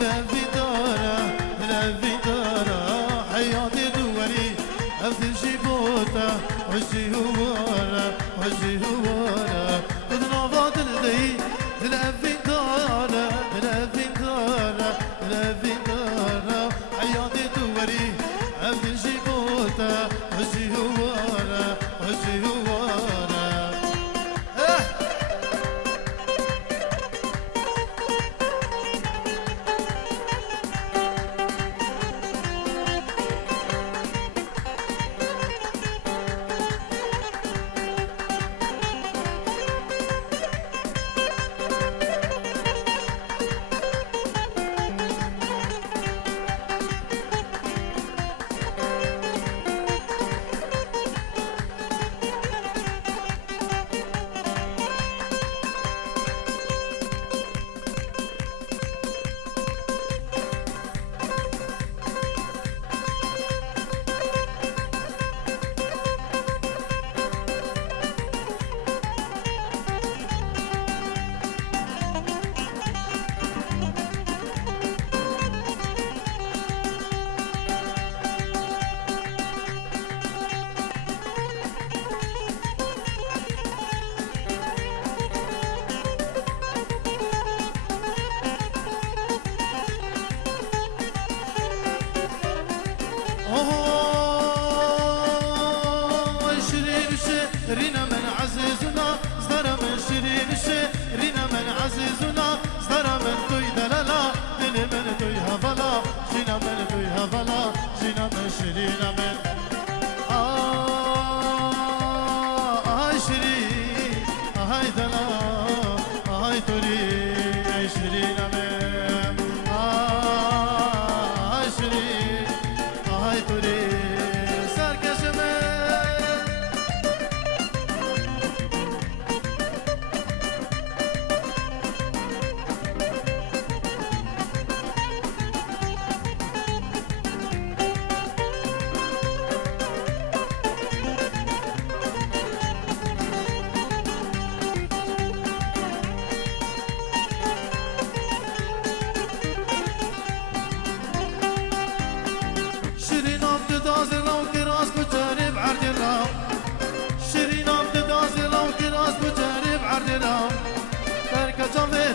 لفي دارة لفي دارة حياتي دوري أفضل جيبوتا وجهي ورا وجهي ورا بدنا فاضل لي لفي دارة لفي دارة لفي دارة حياتي دوري أفضل جيبوتا وجهي ورا وجهي ورا رينا من عزيزنا صدر من شيرين رينا من عزيزنا صدر من توي دلالا دل من توي هفلا جينا من توي هفلا جينا من شيرين من شيرين هاي دلا هاي توري شيرين من شيرين هاي توري سركش من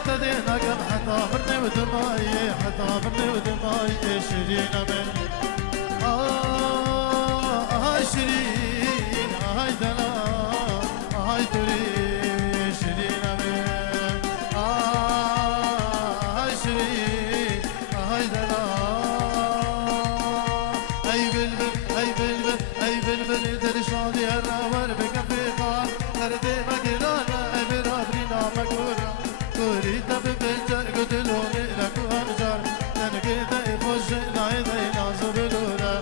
تدينا قم حتى برني ودماي حتى برني ودماي شيرين من هاي شيرين هاي دلا هاي توري شيرين من هاي شيرين هاي دلا اي بلبل اي بلبل اي بلبل در شادي الراور بكفي قال تردي مقرانا اي برابرينا مقورا كوري تب بنجر قتلوني لك وهمجر تنقيد يخش العيد ينازو بلورا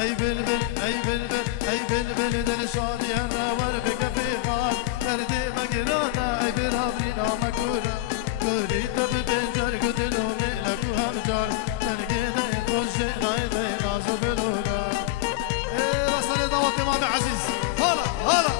اي بلبل اي بلبل اي بلبل دل شادي الراور بكفي قال تردي مقرانا اي برابرينا مقورا كوري تب بنجر قتلوني لك وهمجر تنقيد يخش العيد ينازو بلورا ايه رسالة دعوة امام عزيز هلا هلا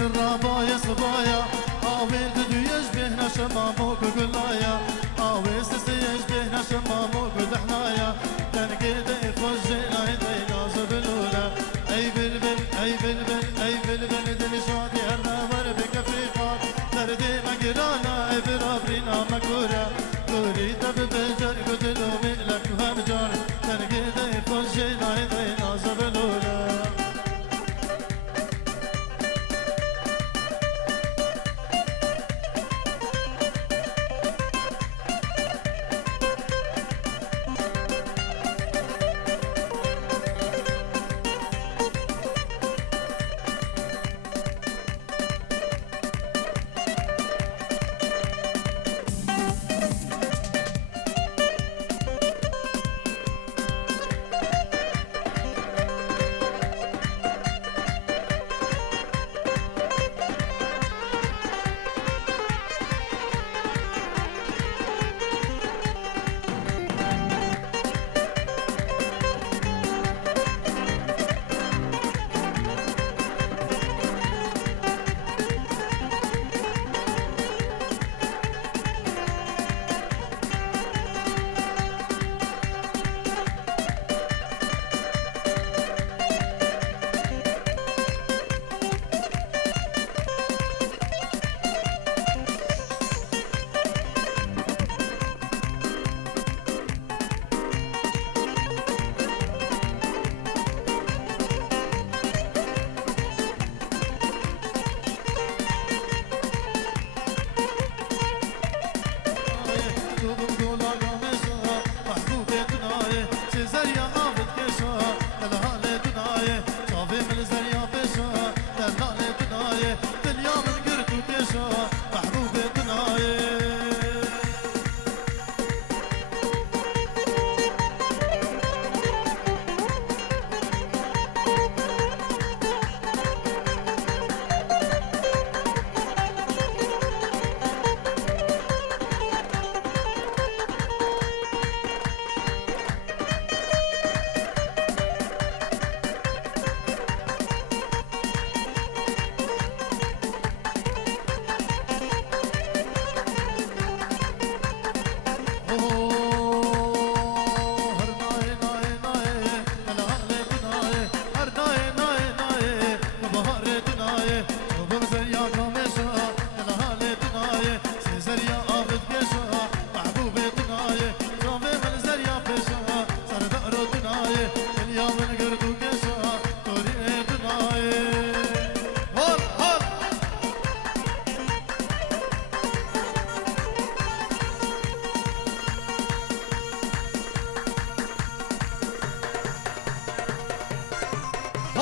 الربايا صبايا عاويل دو يشبهنا شماموك وقلايا عاويل سيسي يشبهنا شماموك ودحنايا تنقيد يخش العيد ينازو بالأولى أي بلبل أي بلبل أي بلبل دل شادي النمر بكفي قار تردي مقرانا أي برابرينا مكورا كوري تب بنجر قتلو مئلك وهمجر تنقيد يخش العيد ينازو بالأولى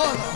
هلا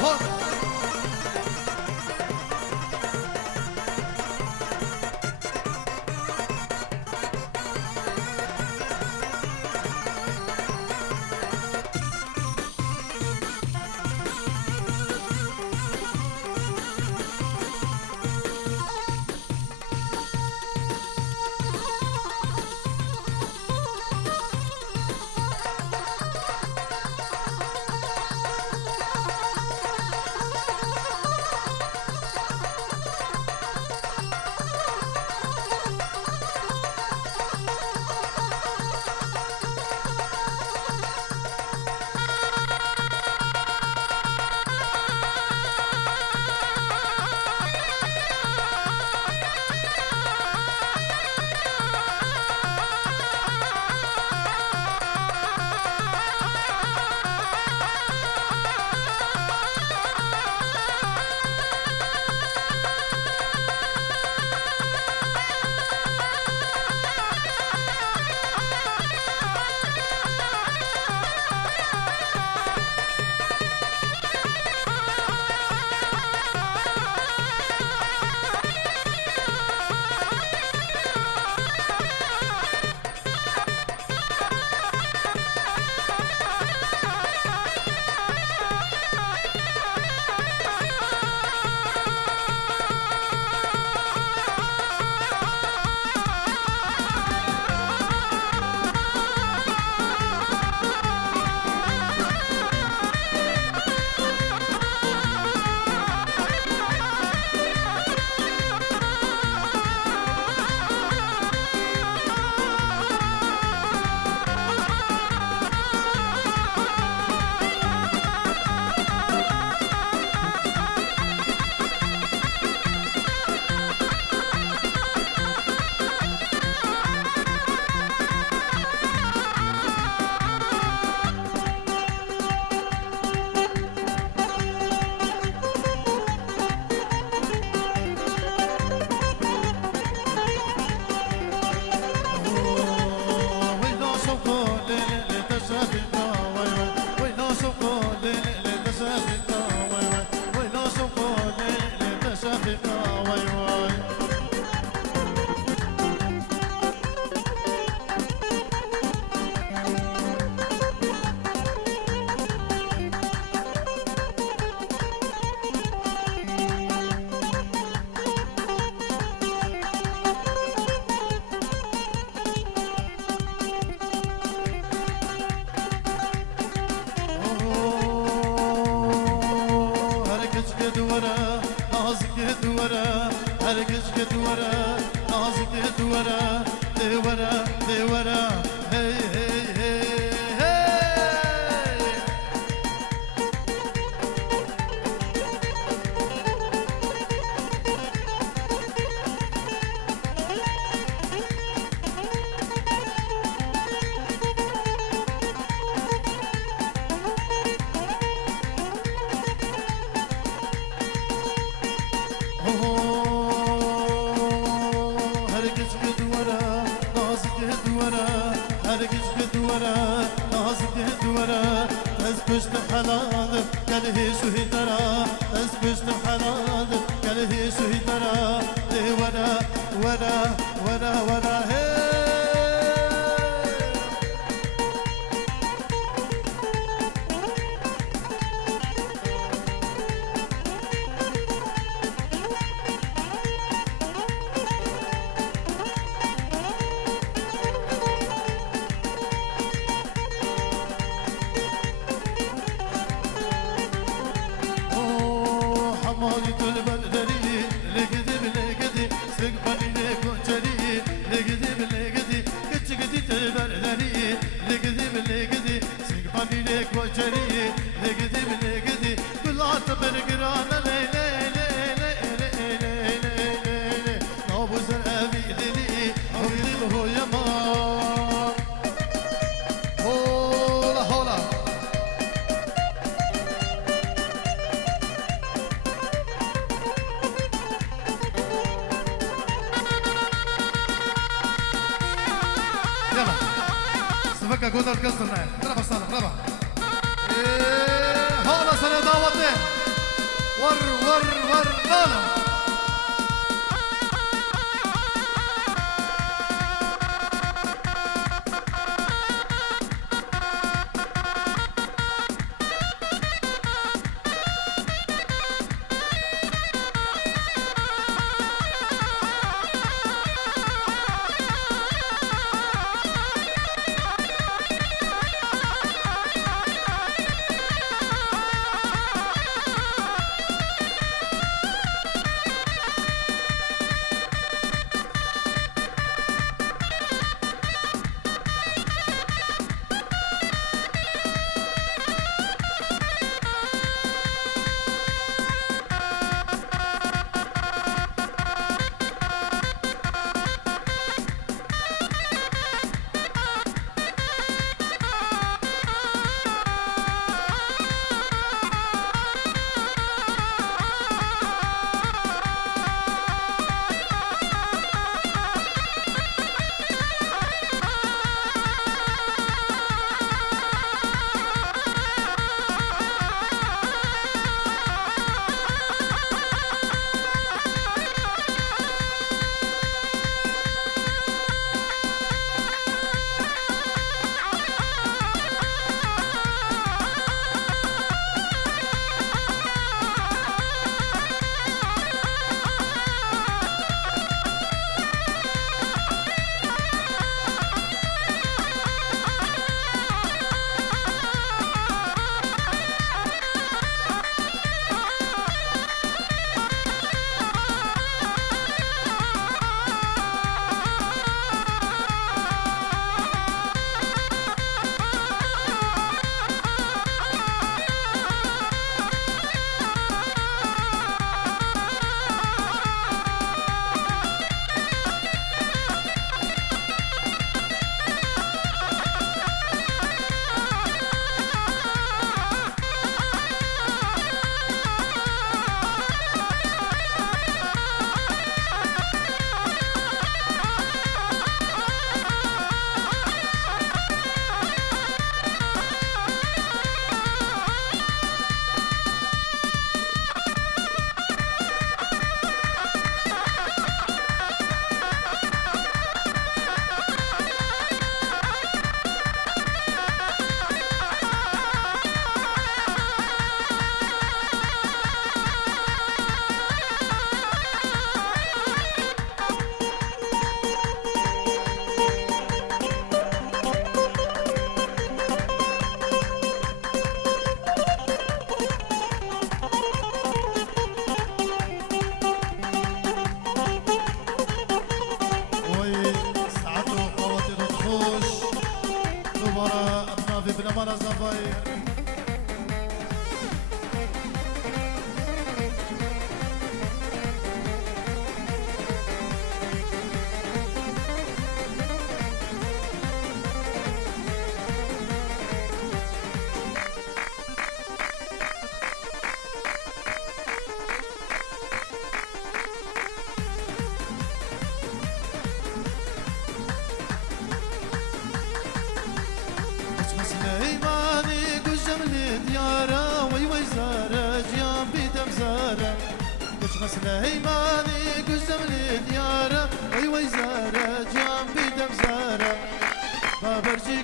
Sfăcă godar căsănă. Bravo sana, bravo. Hala sana davatı. ور ور ور نالا بنمرة صفاير سليماني قزم لديارة وي ويزارة جنبي دمزارة بابرجي